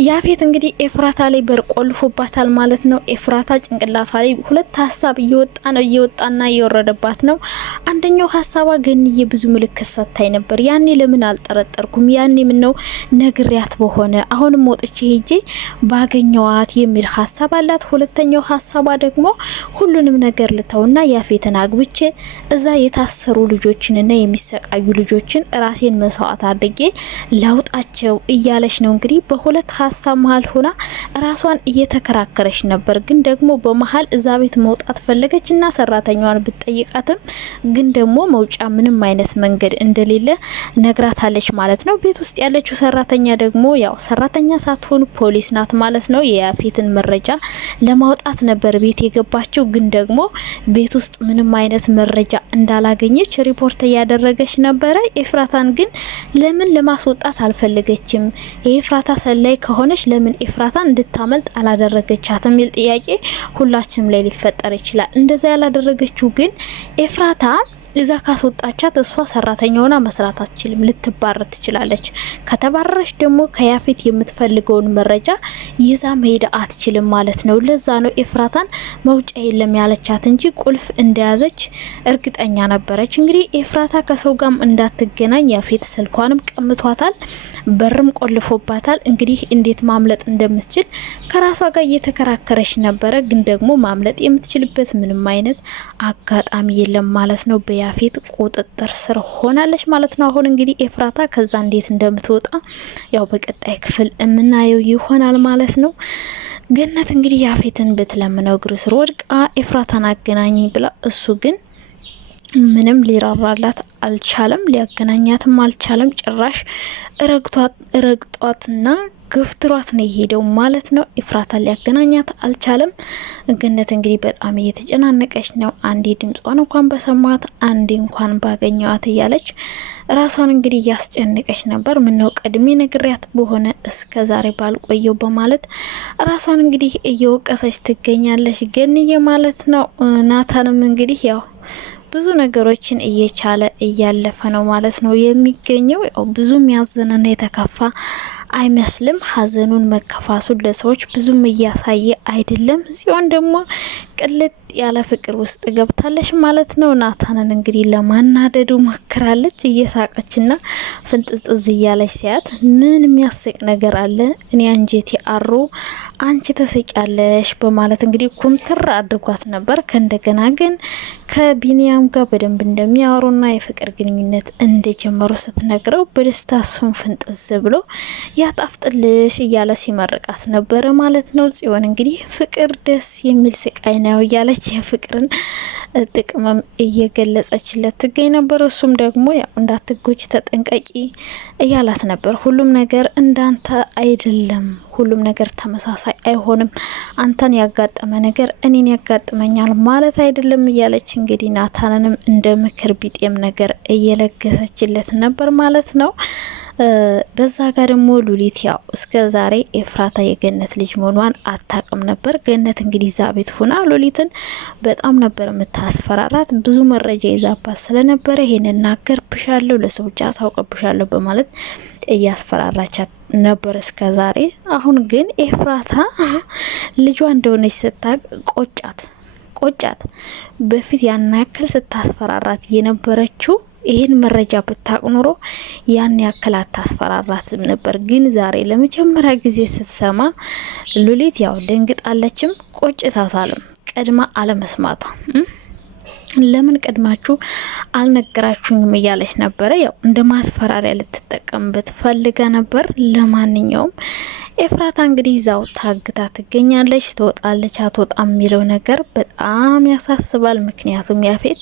ያፌት እንግዲህ ኤፍራታ ላይ በር ቆልፎባታል ማለት ነው። ኤፍራታ ጭንቅላቷ ላይ ሁለት ሀሳብ እየወጣና እየወረደባት ነው። አንደኛው ሀሳቧ ገንዬ ብዙ ምልክት ሰጥታኝ ነበር፣ ያኔ ለምን አልጠረጠርኩም? ያኔ ምን ነው ነግሪያት በሆነ አሁንም ወጥቼ ሄጄ ባገኘዋት የሚል ሀሳብ አላት። ሁለተኛው ሀሳቧ ደግሞ ሁሉንም ነገር ልተውና ያፌትን አግብቼ እዛ የታሰሩ ልጆችንና የሚሰቃዩ ልጆችን ራሴን መስዋዕት አድርጌ ላውጣቸው እያለች ነው። እንግዲህ በሁለት ሀሳብ መሀል ሆና ራሷን እየተከራከረች ነበር። ግን ደግሞ በመሀል እዛ ቤት መውጣት ፈለገች እና ሰራተኛዋን ብትጠይቃትም ግን ደግሞ መውጫ ምንም አይነት መንገድ እንደሌለ ነግራታለች ማለት ነው። ቤት ውስጥ ያለችው ሰራተኛ ደግሞ ያው ሰራተኛ ሳትሆን ፖሊስ ናት ማለት ነው። የያፌትን መረጃ ለማውጣት ነበር ቤት የገባችው። ግን ደግሞ ቤት ውስጥ ምንም አይነት መረጃ እንዳላገኘች ሪፖርት እያደረገች ነበረ። ኤፍራታን ግን ለምን ለማስወጣት አልፈለገችም? የኤፍራታ ሰላይ ከሆነች ለምን ኤፍራታን እንድታመልጥ አላደረገቻት የሚል ጥያቄ ሁላችንም ላይ ሊፈጠር ይችላል። እንደዛ ያላደረገችው ግን ኤፍራታ እዛ ካስወጣቻት እሷ ሰራተኛውና መስራት አትችልም፣ ልትባረር ትችላለች። ከተባረረች ደግሞ ከያፌት የምትፈልገውን መረጃ ይዛ መሄድ አትችልም ማለት ነው። ለዛ ነው ኤፍራታን መውጫ የለም ያለቻት እንጂ ቁልፍ እንደያዘች እርግጠኛ ነበረች። እንግዲህ ኤፍራታ ከሰው ጋርም እንዳትገናኝ ያፌት ስልኳንም ቀምቷታል፣ በርም ቆልፎባታል። እንግዲህ እንዴት ማምለጥ እንደምትችል ከራሷ ጋር እየተከራከረች ነበረ። ግን ደግሞ ማምለጥ የምትችልበት ምንም አይነት አጋጣሚ የለም ማለት ነው። ያፌት ቁጥጥር ስር ሆናለች ማለት ነው። አሁን እንግዲህ ኤፍራታ ከዛ እንዴት እንደምትወጣ ያው በቀጣይ ክፍል የምናየው ይሆናል ማለት ነው። ገነት እንግዲህ ያፌትን ብትለምነው እግሩ ስር ወድቃ ኤፍራታን አገናኝ ብላ እሱ ግን ምንም ሊራራላት አልቻለም፣ ሊያገናኛትም አልቻለም። ጭራሽ ረግጧትና ግፍትሯት ነው የሄደው ማለት ነው። ኤፍራታ ሊያገናኛት አልቻለም። ገነት እንግዲህ በጣም እየተጨናነቀች ነው። አንዴ ድምጿን እንኳን በሰማት አንዴ እንኳን ባገኘዋት እያለች ራሷን እንግዲህ እያስጨነቀች ነበር። ምነው ቀድሜ ነግሪያት በሆነ እስከ ዛሬ ባልቆየው በማለት ራሷን እንግዲህ እየወቀሰች ትገኛለች ገንዬ ማለት ነው። ናታንም እንግዲህ ያው ብዙ ነገሮችን እየቻለ እያለፈ ነው ማለት ነው የሚገኘው። ያው ብዙም ያዘነና የተከፋ አይመስልም። ሀዘኑን መከፋቱን ለሰዎች ብዙም እያሳየ አይደለም። ሲሆን ደግሞ ቅልጥ ያለ ፍቅር ውስጥ ገብታለች ማለት ነው። ናታንን እንግዲህ ለማናደዱ ሞክራለች። እየሳቀችና ፍንጥዝጥዝ እያለች ሲያት ምን የሚያስቅ ነገር አለ? እኔ አንጀቴ አሮ አንቺ ተስቂያለሽ በማለት እንግዲህ ኩምትር አድርጓት ነበር። ከእንደገና ግን ከቢኒያም ጋር በደንብ እንደሚያወሩና የፍቅር ግንኙነት እንደጀመሩ ስትነግረው በደስታ እሱም ፍንጥዝ ብሎ ያጣፍጥልሽ እያለ ሲመርቃት ነበረ ማለት ነው። ጽዮን እንግዲህ ፍቅር ደስ የሚል ስቃይ ነው እያለች የፍቅርን ጥቅምም እየገለጸችለት ትገኝ ነበር። እሱም ደግሞ ያው እንዳትጎጂ ተጠንቀቂ እያላት ነበር። ሁሉም ነገር እንዳንተ አይደለም፣ ሁሉም ነገር ተመሳሳይ አይሆንም፣ አንተን ያጋጠመ ነገር እኔን ያጋጥመኛል ማለት አይደለም እያለች እንግዲህ ናታንንም እንደ ምክር ቢጤም ነገር እየለገሰችለት ነበር ማለት ነው። በዛ ጋር ደግሞ ሉሊት ያው እስከ ዛሬ ኤፍራታ የገነት ልጅ መሆኗን አታቅም ነበር። ገነት እንግዲህ ዛ ቤት ሆና ሉሊትን በጣም ነበር የምታስፈራራት። ብዙ መረጃ ይዛባት ስለነበረ ይሄን እናገርብሻለሁ፣ ለሰዎች አሳውቅብሻለሁ በማለት እያስፈራራቻት ነበር እስከ ዛሬ። አሁን ግን ኤፍራታ ልጇ እንደሆነች ስታቅ ቆጫት። በፊት ያን ያክል ስታስፈራራት የነበረችው ይህን መረጃ ብታቅ ኖሮ ያን ያክል አታስፈራራትም ነበር። ግን ዛሬ ለመጀመሪያ ጊዜ ስትሰማ ሉሊት ያው ደንግጣለችም ቆጭታታልም። ቀድማ አለመስማቷ ለምን ቀድማችሁ አልነገራችሁኝም እያለች ነበረ። ያው እንደ ማስፈራሪያ ልትጠቀምበት ፈልጋ ነበር። ለማንኛውም ኤፍራታ እንግዲህ ዛው ታግታ ትገኛለች። ትወጣለች አትወጣም የሚለው ነገር በጣም ያሳስባል። ምክንያቱም ያፌት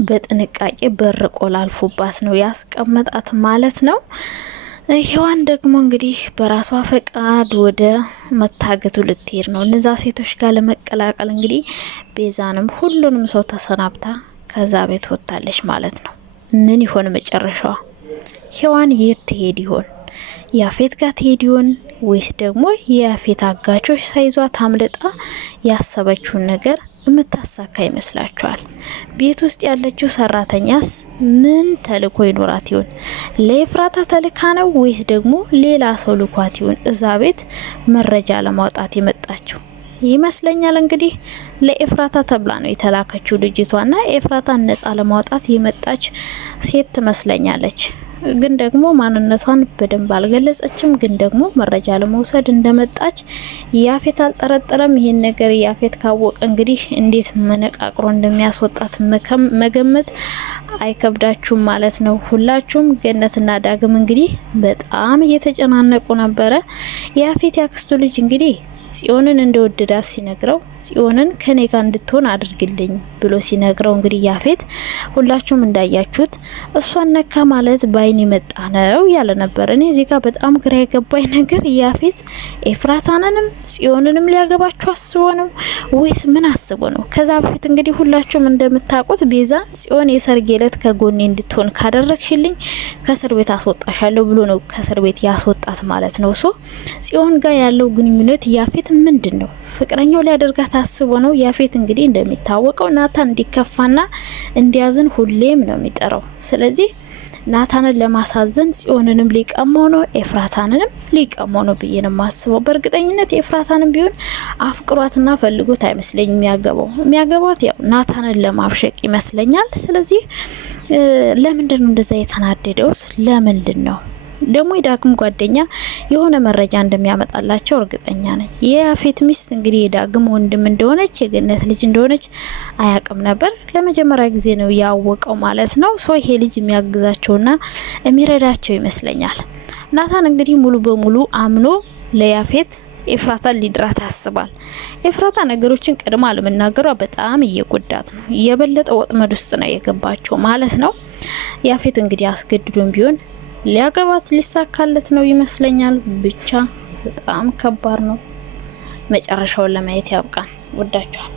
በጥንቃቄ በር ቆላልፎባት ነው ያስቀመጣት ማለት ነው። ሔዋን ደግሞ እንግዲህ በራሷ ፈቃድ ወደ መታገቱ ልትሄድ ነው። እነዛ ሴቶች ጋር ለመቀላቀል እንግዲህ ቤዛንም ሁሉንም ሰው ተሰናብታ ከዛ ቤት ወጣለች ማለት ነው። ምን ይሆን መጨረሻዋ? ሔዋን የት ትሄድ ይሆን? ያፌት ጋር ትሄድ ይሆን? ወይስ ደግሞ የያፌት አጋቾች ሳይዟት አምልጣ ያሰበችውን ነገር የምታሳካ ይመስላችኋል? ቤት ውስጥ ያለችው ሰራተኛስ ምን ተልኮ ይኖራት ይሆን? ለኤፍራታ ተልካ ነው ወይስ ደግሞ ሌላ ሰው ልኳት ይሆን እዛ ቤት መረጃ ለማውጣት የመጣችው? ይመስለኛል እንግዲህ ለኤፍራታ ተብላ ነው የተላከችው ልጅቷና ኤፍራታን ነጻ ለማውጣት የመጣች ሴት ትመስለኛለች። ግን ደግሞ ማንነቷን በደንብ አልገለጸችም። ግን ደግሞ መረጃ ለመውሰድ እንደመጣች ያፌት አልጠረጠረም። ይሄን ነገር ያፌት ካወቀ እንግዲህ እንዴት መነቃቅሮ እንደሚያስወጣት መገመት አይከብዳችሁም ማለት ነው። ሁላችሁም ገነትና ዳግም እንግዲህ በጣም እየተጨናነቁ ነበረ። ያፌት ያክስቱ ልጅ እንግዲህ ጽዮንን እንደወደዳት ሲነግረው ጽዮንን ከኔ ጋር እንድትሆን አድርግልኝ ብሎ ሲነግረው እንግዲህ ያፌት ሁላችሁም እንዳያችሁት እሷን ነካ ማለት ባይን የመጣ ነው ያለ ነበር። እኔ እዚህ ጋር በጣም ግራ የገባኝ ነገር ያፌት ኤፍራታንንም ጽዮንንም ሊያገባችሁ አስቦ ነው ወይስ ምን አስቦ ነው? ከዛ በፊት እንግዲህ ሁላችሁም እንደምታውቁት ቤዛን ጽዮን የሰርጌ ዕለት ከጎኔ እንድትሆን ካደረግሽልኝ ከእስር ቤት አስወጣሻለሁ ብሎ ነው ከእስር ቤት ያስወጣት ማለት ነው። ሶ ጽዮን ጋር ያለው ግንኙነት ያፌት ምንድን ነው? ፍቅረኛው ሊያደርጋት አስቦ ነው? ያፌት እንግዲህ እንደሚታወቀው ናታን እንዲከፋና እንዲያዝን ሁሌም ነው የሚጠራው። ስለዚህ ናታንን ለማሳዘን ጽዮንንም ሊቀማው ነው፣ ኤፍራታንንም ሊቀማው ነው ብዬ ነው የማስበው። በእርግጠኝነት ኤፍራታንም ቢሆን አፍቅሯትና ፈልጎት አይመስለኝም የሚያገባት ያው ናታንን ለማብሸቅ ይመስለኛል። ስለዚህ ለምንድን ነው እንደዛ የተናደደውስ? ለምንድን ነው ደግሞ የዳግም ጓደኛ የሆነ መረጃ እንደሚያመጣላቸው እርግጠኛ ነኝ። የያፌት ሚስት እንግዲህ የዳግም ወንድም እንደሆነች የገነት ልጅ እንደሆነች አያውቅም ነበር። ለመጀመሪያ ጊዜ ነው ያወቀው ማለት ነው። ሰው ይሄ ልጅ የሚያግዛቸውና የሚረዳቸው ይመስለኛል። ናታን እንግዲህ ሙሉ በሙሉ አምኖ ለያፌት ኤፍራታን ሊድራት ያስባል። ኤፍራታ ነገሮችን ቀድማ ለመናገሯ በጣም እየጎዳት ነው። የበለጠ ወጥመድ ውስጥ ነው የገባቸው ማለት ነው። ያፌት እንግዲህ አስገድዶም ቢሆን ሊያገባት ሊሳካለት ነው ይመስለኛል። ብቻ በጣም ከባድ ነው። መጨረሻውን ለማየት ያብቃን። ወዳችኋል።